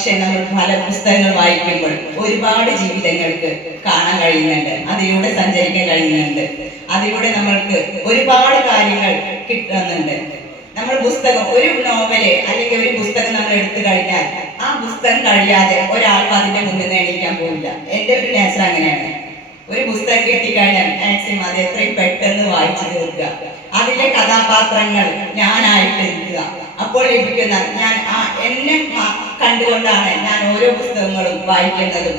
പക്ഷെ നമ്മൾ പല പുസ്തകങ്ങൾ വായിക്കുമ്പോൾ ഒരുപാട് ജീവിതങ്ങൾക്ക് കാണാൻ കഴിയുന്നുണ്ട്, അതിലൂടെ സഞ്ചരിക്കാൻ കഴിയുന്നുണ്ട്, അതിലൂടെ നമ്മൾക്ക് ഒരുപാട് കാര്യങ്ങൾ കിട്ടുന്നുണ്ട്. നമ്മൾ പുസ്തകം, ഒരു നോവല് അല്ലെങ്കിൽ ഒരു പുസ്തകം നമ്മൾ എടുത്തു കഴിഞ്ഞാൽ ആ പുസ്തകം കഴിയാതെ ഒരാൾക്ക് അതിന്റെ മുന്നിൽ എണീക്കാൻ പോവില്ല. എൻ്റെ ഒരു നേച്ചർ അങ്ങനെയാണ്. ഒരു പുസ്തകം കിട്ടിക്കഴിഞ്ഞാൽ മാക്സിമം അത് എത്രയും പെട്ടെന്ന് വായിച്ചു തീർക്കുക, അതിലെ കഥാപാത്രങ്ങൾ ഞാനായിട്ട് നിൽക്കുക. അപ്പോൾ ലഭിക്കുന്ന എന്നെ കണ്ടുകൊണ്ടാണ് ഞാൻ ഓരോ പുസ്തകങ്ങളും വായിക്കുന്നതും